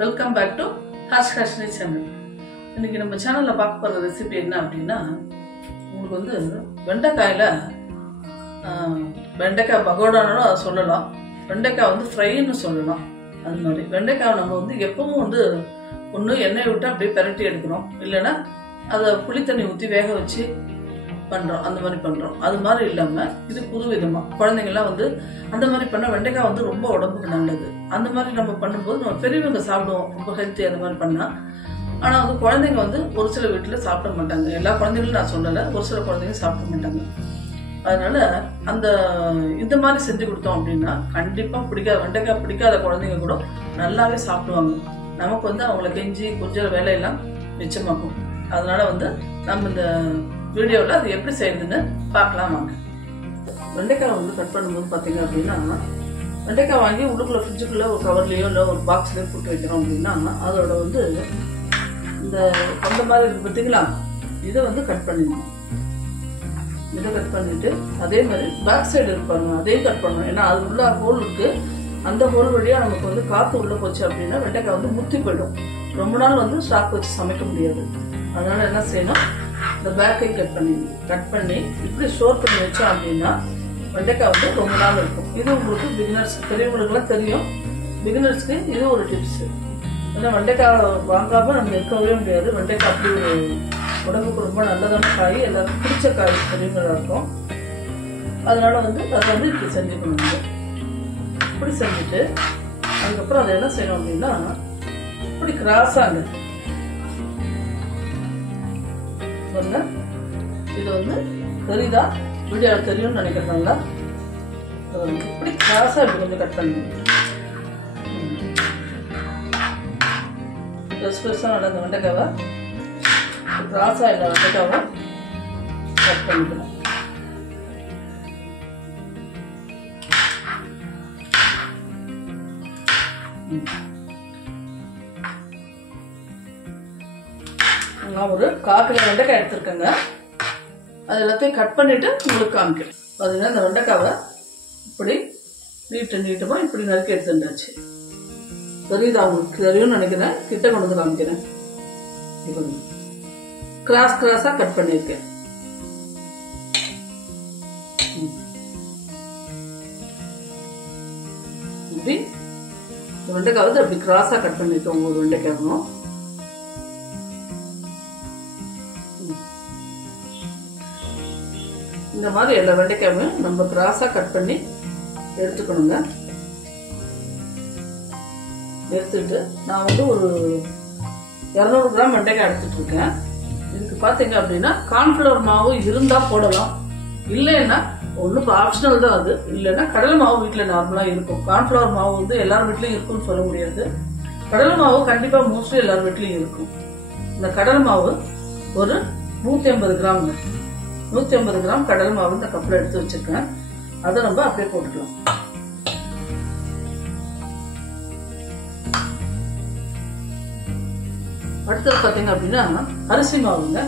Welcome back to Harsh Harshini channel. இன்னைக்கு நம்ம சேனலில் பார்க்க போகிற ரெசிபி என்ன அப்படின்னா, உங்களுக்கு வந்து வெண்டைக்காயில் வெண்டைக்காய் பகோடானும் அதை சொல்லலாம், வெண்டைக்காய் வந்து ஃப்ரைன்னு சொல்லலாம். அது மாதிரி வெண்டைக்காய் நம்ம வந்து எப்பவும் வந்து ஒன்று எண்ணெய் விட்டு அப்படியே பெரட்டி எடுக்கிறோம், இல்லைன்னா அதை புளி தண்ணி ஊற்றி வேக வச்சு பண்ணுறோம், அந்த மாதிரி பண்ணுறோம். அது மாதிரி இல்லாமல் இது புது விதமாக குழந்தைங்கள்லாம் வந்து அந்த மாதிரி பண்ணால் வெண்டைக்காய் வந்து ரொம்ப உடம்புக்கு நல்லது. அந்த மாதிரி நம்ம பண்ணும்போது நம்ம பெரியவங்க சாப்பிடுவோம், ரொம்ப ஹெல்த்தி அந்த மாதிரி பண்ணால். ஆனால் வந்து குழந்தைங்க வந்து ஒரு சில வீட்டில் சாப்பிட மாட்டாங்க, எல்லா குழந்தைங்களும் நான் சொல்லலை, ஒரு சில குழந்தைங்க சாப்பிட மாட்டாங்க. அதனால இந்த மாதிரி செஞ்சு கொடுத்தோம் அப்படின்னா கண்டிப்பாக பிடிக்காத வெண்டைக்காய் பிடிக்காத குழந்தைங்க கூட நல்லாவே சாப்பிடுவாங்க. நமக்கு வந்து அவங்கள கெஞ்சி கொஞ்சம் வேலையெல்லாம் மிச்சமாகும். அதனால வந்து நம்ம இந்த வீடியோவில் அது எப்படி செய்யுதுன்னு பார்க்கலாம் வாங்க. வெண்டைக்காய் வந்து கட் பண்ணும்போது பார்த்தீங்க அப்படின்னா, வெண்டைக்காய் வாங்கி உள்ளுக்குள்ள ஃப்ரிட்ஜுக்குள்ளே ஒரு கவர்லேயோ இல்லை ஒரு பாக்ஸ்லேயோ போட்டு வைக்கிறோம் அப்படின்னா அதோட வந்து இந்த அந்த மாதிரி இருக்கு பார்த்தீங்களா, இதை வந்து கட் பண்ணிடணும். இதை கட் பண்ணிட்டு அதே மாதிரி பேக் சைடு இருப்பாங்க அதையும் கட் பண்ணணும். ஏன்னா அது உள்ள ஹோல் இருக்கு, அந்த ஹோல் வழியாக நமக்கு வந்து காற்று உள்ளே போச்சு அப்படின்னா வெண்டைக்காய் வந்து முத்தி போயிடும். ரொம்ப நாள் வந்து ஸ்டாக் வச்சு சமைக்க முடியாது. அதனால என்ன செய்யணும், இந்த பேக்கை கட் பண்ணி இப்படி ஸ்டோர் பண்ணி வச்சோம் அப்படின்னா வெண்டைக்காய் வந்து ரொம்ப நாள் இருக்கும். இது உங்களுக்கு பிகினர்ஸ், பெரியவங்களுக்குலாம் தெரியும், பிகினர்ஸ்க்கு இது ஒரு டிப்ஸு. ஏன்னா வெண்டைக்காய் வாங்காமல் நம்ம இருக்கவே முடியாது. வெண்டைக்காய் அப்படி ஒரு உடம்புக்கு ரொம்ப நல்லதான காய், எல்லாருக்கும் பிடிச்ச காய் பெரியவங்களாக இருக்கும். அதனால வந்து அதை வந்து இப்படி செஞ்சுக்கணும். இப்படி செஞ்சுட்டு அதுக்கப்புறம் அதை என்ன செய்யணும் அப்படின்னா, இப்படி கிராஸாங்க இது வந்து தெரியுதா, வீடியோ தெரியும்னு நினைக்கிறதால இப்படி கிராஸா இப்படி கொஞ்சம் கட் பண்ணணும். பெருசா நடந்த வெண்டைக்காவை கிராஸா இல்லை வெண்டைக்காவை கட் பண்ணிக்கணும். நான் ஒரு 1/4 கிலோ வெண்டைக்காய் எடுத்துருக்கேங்க. அது எல்லாத்தையும் கட் பண்ணிட்டு உங்களுக்கு காமிக்கிறேன். பார்த்தீங்கன்னா இந்த வெண்டைக்காவை இப்படி நீட்டமாக இப்படி நறுக்கி எடுத்துட்டாச்சு. தெரியுது, அவங்களுக்கு தெரியும்னு நினைக்கிறேன், கிட்ட கொண்டு வந்து காமிக்கிறேன். இப்போ கிராஸா கட் பண்ணியிருக்கேன். இப்படி வெண்டைக்காய் வந்து அப்படி கிராஸா கட் பண்ணிருக்கோம். ஒவ்வொரு வெண்டைக்காயும் இந்த மாதிரி எல்லா வெண்டைக்காயும் நம்ம கிராஸா கட் பண்ணி எடுத்துக்கணுங்க. எடுத்துட்டு நான் வந்து ஒரு 200 கிராம் வெண்டைக்காய் எடுத்துட்டு இருக்கேன். இதுக்கு பார்த்தீங்க அப்படின்னா கார்ன்ஃப்ளவர் மாவு இருந்தால் போடலாம், இல்லைன்னா ஒன்றும் ஆப்ஷனல் தான் அது. இல்லைன்னா கடலை மாவு வீட்டில் நார்மலாக இருக்கும். கார்ன்ஃப்ளவர் மாவு வந்து எல்லார் வீட்லையும் இருக்கும்னு சொல்ல முடியாது. கடலை மாவு கண்டிப்பாக மோஸ்ட்லி எல்லார் வீட்லையும் இருக்கும். இந்த கடலை மாவு ஒரு 150 கிராம் 150 கிராம் கடலை மாவு இந்த கப்பில் எடுத்து வச்சிருக்கேன். அதை நம்ம அப்படியே போட்டுக்கலாம். அடுத்தது பார்த்தீங்க அப்படின்னா அரிசி மாவுங்க.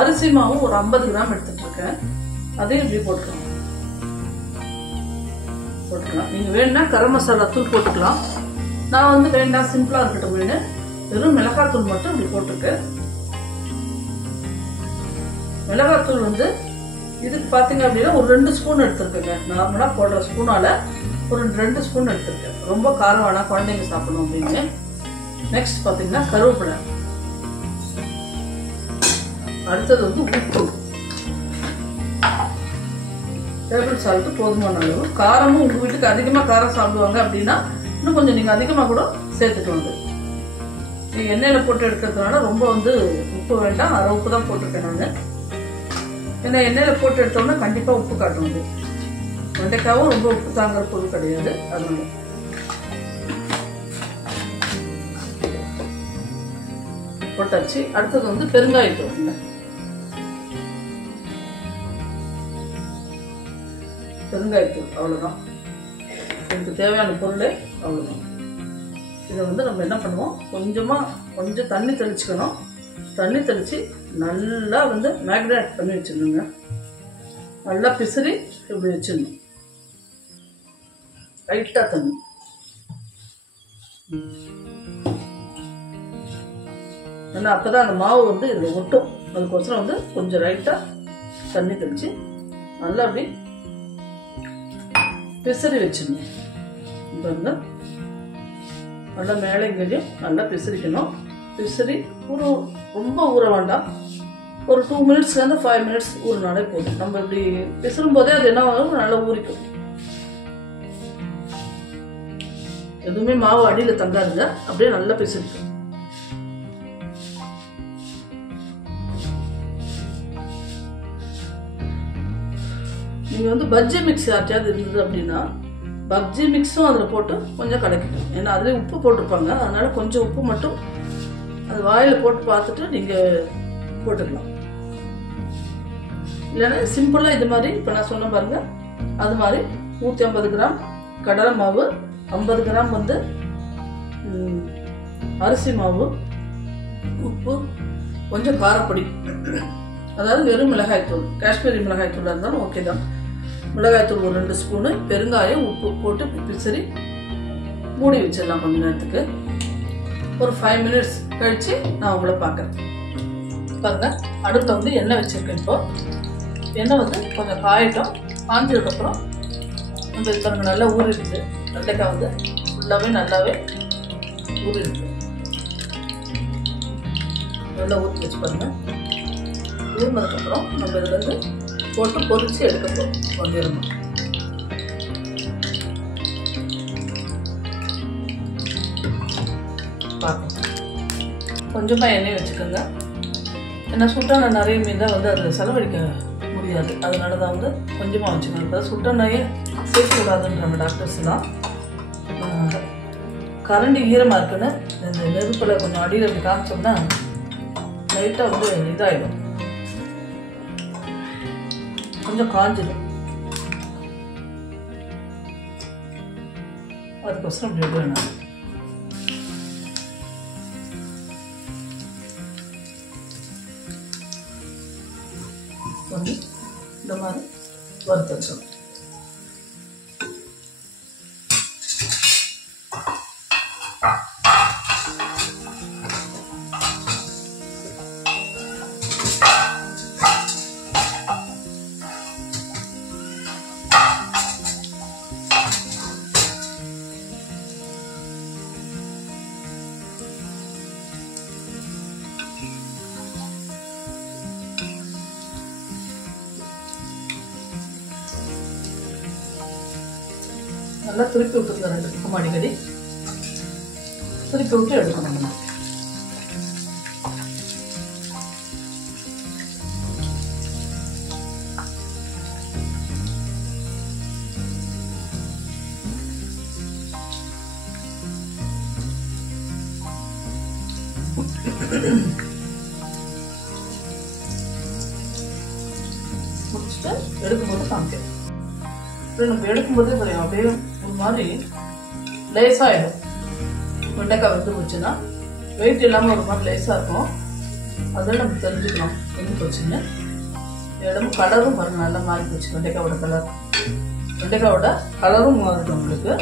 அரிசி மாவு ஒரு 50 கிராம் எடுத்துட்டு இருக்கேன். அதையும் இப்படி போட்டுக்கலாம். நீங்க வேணும்னா கரம் மசாலா தூள் போட்டுக்கலாம். நான் வந்து வேண்டாம், சிம்பிளா இருக்கட்டும் அப்படின்னு வெறும் மிளகாத்தூள் மட்டும் இப்படி போட்டுருக்கேன். மிளகாத்தூள் வந்து இதுக்கு பார்த்தீங்க அப்படின்னா ஒரு 2 ஸ்பூன் எடுத்துருக்கேங்க. நார்மலா போடுற ஸ்பூனால ஒரு 2 ஸ்பூன் எடுத்துருக்கேன். ரொம்ப காரம் வேணா, குழந்தைங்க சாப்பிடணும் அப்படின்னு. நெக்ஸ்ட் பார்த்தீங்கன்னா கருவேப்பிலை. அடுத்தது வந்து உப்பு, டேபிள் சால்ட் போதுமான அளவு. காரமும் உங்க வீட்டுக்கு அதிகமாக காரம் சாப்பிடுவாங்க அப்படின்னா இன்னும் கொஞ்சம் நீங்க அதிகமாக கூட சேர்த்துக்கோங்க. எண்ணெயில் போட்டு எடுக்கிறதுனால ரொம்ப வந்து உப்பு வேண்டாம், அரை உப்பு தான் போட்டிருக்கேன் நான். ஏன்னா எண்ணெயில் போட்டு எடுத்தோம்னா கண்டிப்பாக உப்பு காட்டும். வெண்டைக்காவும் ரொம்ப உப்பு தாங்குற பொருள் கிடையாது. அதனால போட்டாச்சு. அடுத்தது வந்து பெருங்காயத்தூள். பெருங்காயத்தூள் அவ்வளோதான். இதுக்கு தேவையான பொருள் அவ்வளோதான். இதை வந்து நம்ம என்ன பண்ணுவோம், கொஞ்சம் தண்ணி தெளிச்சுக்கணும். தண்ணி தெளித்து நல்லா வந்து மேக்னேட் பண்ணி வச்சிடணுங்க. நல்லா பிசிறி இப்படி வச்சிடணும். லைட்டாக தண்ணி ஏன்னா அப்போ தான் அந்த மாவு வந்து இதில் ஒட்டும். அதுக்கோசரம் வந்து கொஞ்சம் லைட்டாக தண்ணி தெளித்து நல்லா அப்படி பிசறி வச்சிடணும். இப்போ நல்லா மேலே இங்கேயும் நல்லா பிசறிக்கணும். பிசறி ரொம்ப ஊற வேண்டாம். ஒரு 2 மினிட்ஸ்லேருந்து 5 மினிட்ஸ் ஊறினாலே போதும். நம்ம இப்படி பிசறும் போதே அது என்ன ஆகும், நல்லா ஊறிக்கும். எதுவுமே மாவு அடியில் தங்காதுங்க, அப்படியே நல்லா பிசறிக்கும். நீங்கள் வந்து பஜ்ஜி மிக்ஸ் யார்ட்டையாவது இருந்தது அப்படின்னா பஜ்ஜி மிக்ஸும் அதில் போட்டு கொஞ்சம் கலக்கிடும். ஏன்னா அதுலேயே உப்பு போட்டிருப்பாங்க, அதனால கொஞ்சம் உப்பு மட்டும் அது வாயில் போட்டு பார்த்துட்டு நீங்கள் போட்டுக்கலாம். இல்லைன்னா சிம்பிளாக இது மாதிரி இப்போ நான் சொன்ன பாருங்க, அது மாதிரி 150 கிராம் கடலை மாவு, 50 கிராம் வந்து அரிசி மாவு, உப்பு, கொஞ்சம் காரப்பொடி, அதாவது வெறும் மிளகாய்த்தூள், காஷ்மீரி மிளகாய்த்தூளாக இருந்தாலும் ஓகே தான். மிளகாய்த்தூள் ஒரு 2 ஸ்பூனு, பெருங்காயம், உப்பு போட்டு பிசறி மூடி வச்சிடலாம் கொஞ்ச நேரத்துக்கு. ஒரு 5 மினிட்ஸ் கழிச்சு நான் உங்களை பார்க்குறேன். பாருங்க, அடுப்பில் வந்து எண்ணெய் வச்சிருக்கேன். இப்போ எண்ணெய் வந்து கொஞ்சம் காயிட்டோம். காய்ஞ்சதுக்கப்புறம் நம்ம இது பாருங்க நல்லா ஊறிடுது. வெண்டைக்காய் வந்து ஃபுல்லாகவே நல்லாவே ஊறிடுது. நல்லா ஊற்றி வச்சு பாருங்க. ஊறினதுக்கப்புறம் நம்ம இதில் வந்து போட்டு பொரிச்சு எடுக்க கொண்டிருந்தோம். பார்க்கலாம். கொஞ்சமாக எண்ணெய் வச்சுக்கோங்க. ஏன்னா சுட்டான நிறைய மீன் தான் வந்து அதில் செலவழிக்க முடியாது. அதனால தான் வந்து கொஞ்சமாக வச்சுக்கணும். இப்போ சுட்டானையே சேர்க்கக்கூடாதுன்றாங்க டாக்டர்ஸ்லாம். கரண்டி ஈரமாக இருக்குன்னு இந்த நெருப்பில் கொஞ்சம் அடியில் இப்படி காமிச்சோம்னா லைட்டாக வந்து இதாகிடும், கொஞ்சம் காஞ்சிடும். அதுக்கோசரம் இப்படி விடுவேன். வந்து இந்த மாதிரி வறுத்து வச்சோம். நல்லா திருப்பி விட்டுருங்க. 2 பக்கம் அடிக்கடி திருப்பி விட்டு எடுக்கணும். முடிச்சுட்டு எடுக்கும்போது காமிக்கிறேன். நம்ம எடுக்கும்போதே தெரியும், அப்படியே ஒரு மாதிரி லேசாகிடும். வெண்டைக்காய் வந்து போச்சுன்னா வெயிட் இல்லாமல் ஒரு மாதிரி லேசாக இருக்கும். அதில் நம்ம தெரிஞ்சுக்கலாம் எங்கே போச்சுன்னு. இடமும் கலரும் பாருங்க நல்லா மாறி போச்சு. வெண்டைக்காயோட கலர், வெண்டைக்காயோட கலரும் மாறிடும் உங்களுக்கு.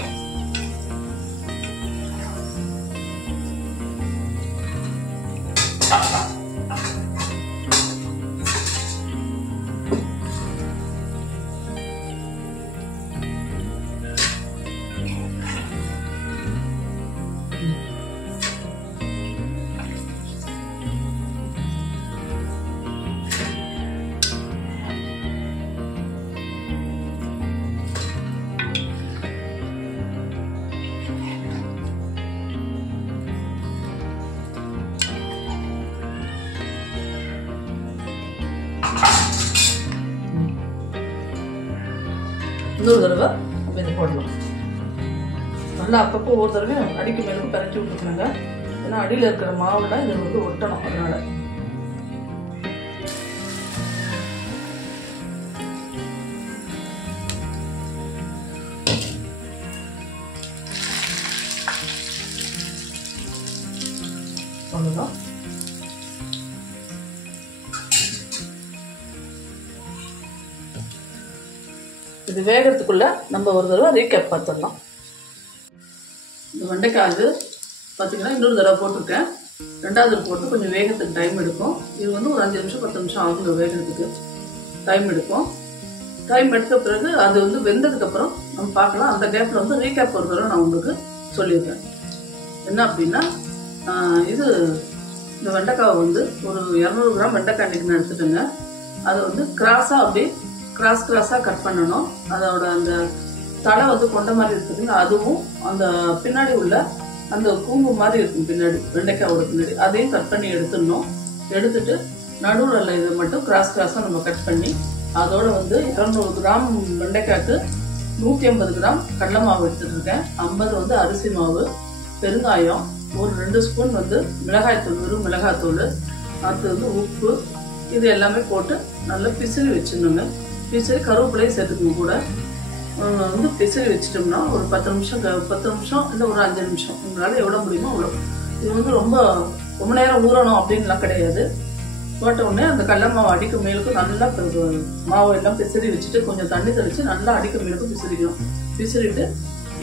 இன்னொரு தடவை நம்ம இதை போடலாம். நல்லா அப்பப்போ ஒவ்வொரு தடவையும் அடிக்கு மேலும் பரட்டி விட்டுருக்குறாங்க. ஏன்னா அடியில் இருக்கிற மாவுலாம் இதில் வந்து ஒட்டணும். அதனால அவ்வளோதான். இது வேகிறதுக்குள்ள நம்ம ஒரு தடவை ரீகேப் பார்த்துடலாம். இந்த வெண்டைக்காய் பார்த்தீங்கன்னா இன்னொரு தடவை போட்டிருக்கேன். ரெண்டாவது போட்டு கொஞ்சம் வேகத்துக்கு டைம் எடுக்கும். இது வந்து ஒரு 5 நிமிஷம் 10 நிமிஷம் ஆகுங்க வேகிறதுக்கு டைம் எடுக்கும். டைம் எடுத்த பிறகு அது வந்து வெந்ததுக்கப்புறம் நம்ம பார்க்கலாம். அந்த கேப்பில் வந்து ரீகேப் ஒரு தடவை நான் உங்களுக்கு சொல்லியிருக்கேன். என்ன அப்படின்னா இது இந்த வெண்டைக்காவை வந்து ஒரு 200 கிராம் வெண்டைக்காய் இன்றைக்கி நான் எடுத்துட்டேங்க. அதை வந்து கிராஸாக அப்படியே கிராஸாக கட் பண்ணணும். அதோட அந்த தலை வந்து கொண்ட மாதிரி இருக்குதுங்க, அதுவும் அந்த பின்னாடி உள்ள அந்த கூம்பு மாதிரி இருக்கும் பின்னாடி வெண்டைக்காவோட பின்னாடி, அதையும் கட் பண்ணி எடுத்துடணும். எடுத்துட்டு நடுவில் இதை மட்டும் கிராஸாக நம்ம கட் பண்ணி அதோட வந்து 200 கிராம் வெண்டைக்காய்க்கு 150 கிராம் கடலை மாவு எடுத்துட்டு இருக்கேன். 50 வந்து அரிசி மாவு, பெருங்காயம், ஒரு 2 ஸ்பூன் வந்து மிளகாய்த்தூள், வெறும் மிளகாய்த்தூள், அடுத்து வந்து உப்பு, இது எல்லாமே போட்டு நல்லா பிசிறி வச்சிடணுங்க. பிசிறி கருவேப்பிலையும் சேர்த்துக்கணும் கூட. வந்து பிசிறி வச்சிட்டோம்னா ஒரு 10 நிமிஷம் இல்லை ஒரு 5 நிமிஷம் உங்களால் எவ்வளோ முடியுமோ அவ்வளோ. இது வந்து ரொம்ப நேரம் ஊறணும் அப்படின்லாம் கிடையாது. போட்ட உடனே அந்த கடலை மாவு அடிக்க மேலுக்கு நல்லா மாவு எல்லாம் பிசிறி வச்சுட்டு கொஞ்சம் தண்ணி தெளித்து நல்லா அடிக்க மேலுக்கு பிசிறிக்கணும். பிசிறிட்டு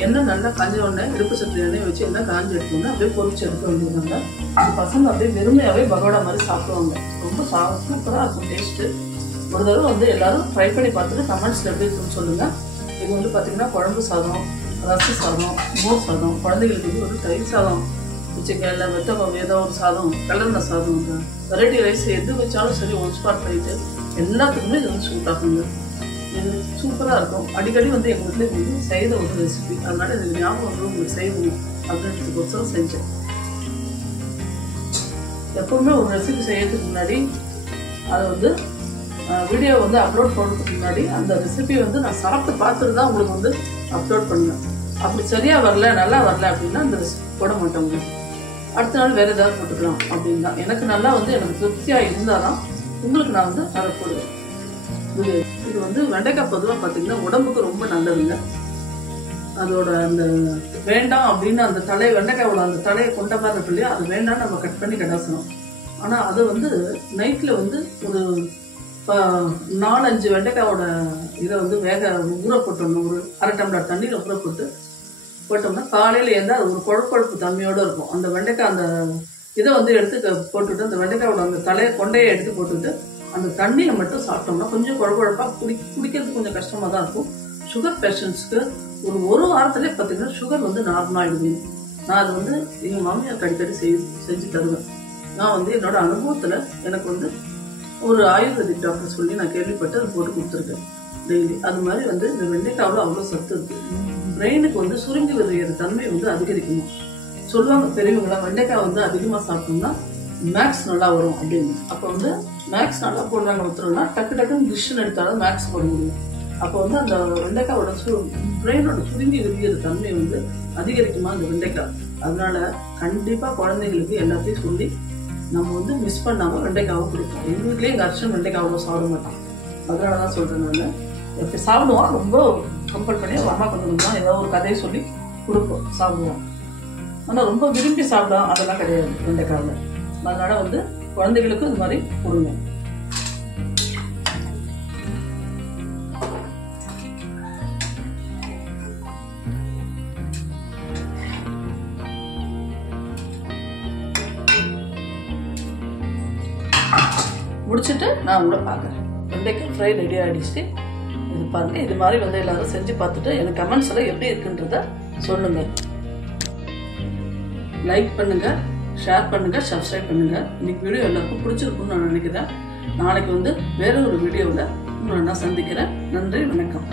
எண்ணெய் நல்லா காஞ்ச உடனே இடுப்பு சட்டி எண்ணெய் வச்சு எல்லாம் காஞ்சி எடுக்கணும். அப்படியே பொரிச்சு எடுக்க வேண்டியதாங்க. அந்த பசங்க அப்படியே வெறுமையாகவே பகோடா மாதிரி சாப்பிடுவாங்க. ரொம்ப சூப்பராக இருக்கும் டேஸ்ட்டு. ஒரு தடவை வந்து எல்லாரும் ட்ரை பண்ணி பார்த்துட்டு கமெண்ட்ஸில் எப்படி இருக்குன்னு சொல்லுங்கள். இது வந்து பார்த்திங்கன்னா குழம்பு சாதம், ரச சாதம், மோர் சாதம், குழந்தைகளுக்கு வந்து ஒரு தயிர் சாதம் வச்சுக்க, இல்லை ஏதோ ஒரு சாதம், கலர்ன சாதம், வெரைட்டி ரைஸ் எது வச்சாலும் சரி ஒன் ஸ்பாட் பண்ணிட்டு எல்லாத்துக்குமே இது வந்து சூட் ஆகுங்க. இது சூப்பராக இருக்கும். அடிக்கடி வந்து எங்கள் வீட்டில் வந்து செய்த ஒரு ரெசிபி, அதனால இது ஞாபகம் வந்து உங்களுக்கு செய்யணும் அப்படின்றதுக்கோசரம் செஞ்சேன். எப்பவுமே ஒரு ரெசிபி செய்யறதுக்கு முன்னாடி அதை வந்து வீடியோ வந்து அப்லோட் பண்ணுறதுக்கு முன்னாடி அந்த ரெசிபி வந்து நான் சாப்பிட்டு பார்த்துட்டு தான் உங்களுக்கு வந்து அப்லோட் பண்ணுவேன். அப்படி சரியாக வரல, நல்லா வரல அப்படின்னா அந்த ரெசிபி போட மாட்டோங்க. அடுத்த நாள் வேறு ஏதாவது போட்டுக்கலாம் அப்படின்னா எனக்கு நல்லா வந்து எனக்கு திருப்தியாக இருந்தால் தான் உங்களுக்கு நான் வந்து அதை போடுவேன். இது வந்து வெண்டைக்காய் பொதுவாக பார்த்தீங்கன்னா உடம்புக்கு ரொம்ப நல்லதுங்க. அதோட அந்த வேண்டாம் அப்படின்னு அந்த வெண்டைக்காயோட அந்த தலையை கொண்ட மாதிரி இருக்கு இல்லையா, அது வேண்டாம் நம்ம கட் பண்ணி கடாசணும். ஆனால் அதை வந்து நைட்டில் வந்து ஒரு 4-5 வெண்டைக்காயோட இதை வந்து ஊற போட்டோம்னா ஒரு 1/2 டம்ளர் தண்ணியில் ஊற போட்டோம்னா காலையில் ஏந்தா அது ஒரு கொழுப்பு தன்மையோடு இருக்கும். அந்த வெண்டைக்காய் அந்த இதை வந்து எடுத்து போட்டுட்டு அந்த வெண்டைக்காயோட அந்த கொண்டையை எடுத்து போட்டுட்டு அந்த தண்ணியை மட்டும் சாப்பிட்டோம்னா கொஞ்சம் குழப்பாக குடிக்கிறதுக்கு கொஞ்சம் கஷ்டமாக தான் இருக்கும். சுகர் பேஷண்ட்ஸ்க்கு ஒரு வாரத்திலே பார்த்தீங்கன்னா சுகர் வந்து நார்மலாகிடுது. நான் அது வந்து எங்கள் மாமியாருக்கு அடிக்கடி செஞ்சு தருவேன். நான் வந்து என்னோட அனுபவத்தில் எனக்கு வந்து ஒரு ஆயுர்வேதிக் டாக்டர் சொல்லி நான் கேள்விப்பட்டு அதை போட்டு கொடுத்துருக்கேன் டெய்லி. அது மாதிரி வந்து இந்த வெண்டைக்காவில் அவ்வளோ சத்து இருக்குது. பிரெயினுக்கு வந்து சுருங்கி விடுகிற தன்மை வந்து அதிகரிக்கணும் சொல்லுவாங்க பெரியவங்களாம். வெண்டைக்காய் வந்து அதிகமாக சாப்பிட்டோம்னா மேக்ஸ் நல்லா வரும் அப்படின்னு. அப்போ வந்து மேக்ஸ் நல்லா போடுறாங்க ஒருத்தரோம்னா டக்குன்னு டிஷ்ஷன் எடுத்தாலும் மேக்ஸ் போட முடியும். அப்போ வந்து அந்த வெண்டைக்காயோட பிரெயினோட சுருங்கி விடுகிற தன்மை வந்து அதிகரிக்குமா அந்த வெண்டைக்காய். அதனால கண்டிப்பாக குழந்தைங்களுக்கு எல்லாத்தையும் சொல்லி நம்ம வந்து மிஸ் பண்ணாமல் வெண்டைக்காவை கொடுப்போம். எங்கள் வீட்லேயே எங்கள் அர்ச்சன் வெண்டைக்காய் அவ்வளோ சாப்பிட மாட்டான். அதனால தான் சொல்கிறேன் நான். எப்படி சாப்பிடுவான், ரொம்ப கம்பல் பண்ணி அம்மா கொஞ்சம் தான் ஏதாவது ஒரு கதையை சொல்லி கொடுப்போம், சாப்பிடுவோம். ஆனால் ரொம்ப விரும்பி சாப்பிடும் அதெல்லாம் கிடையாது வெண்டைக்காவில். அதனால வந்து குழந்தைகளுக்கும் இது மாதிரி கொடுங்க. முடிச்சுட்டு நான் உங்களை பார்க்குறேன். வெண்டைக்காய் ஃப்ரை ரெடி ஆகிடுச்சு. இது பாருங்கள், இது மாதிரி வந்து எல்லாரும் செஞ்சு பார்த்துட்டு எனக்கு கமெண்ட்ஸ் எல்லாம் எப்படி இருக்குன்றத சொல்லுங்கள். லைக் பண்ணுங்கள், ஷேர் பண்ணுங்கள், சப்ஸ்கிரைப் பண்ணுங்கள். இன்னைக்கு வீடியோ எல்லாருக்கும் பிடிச்சிருக்குன்னு நான் நினைக்கிறேன். நாளைக்கு வந்து வேற ஒரு வீடியோவில் உங்களை நான் சந்திக்கிறேன். நன்றி, வணக்கம்.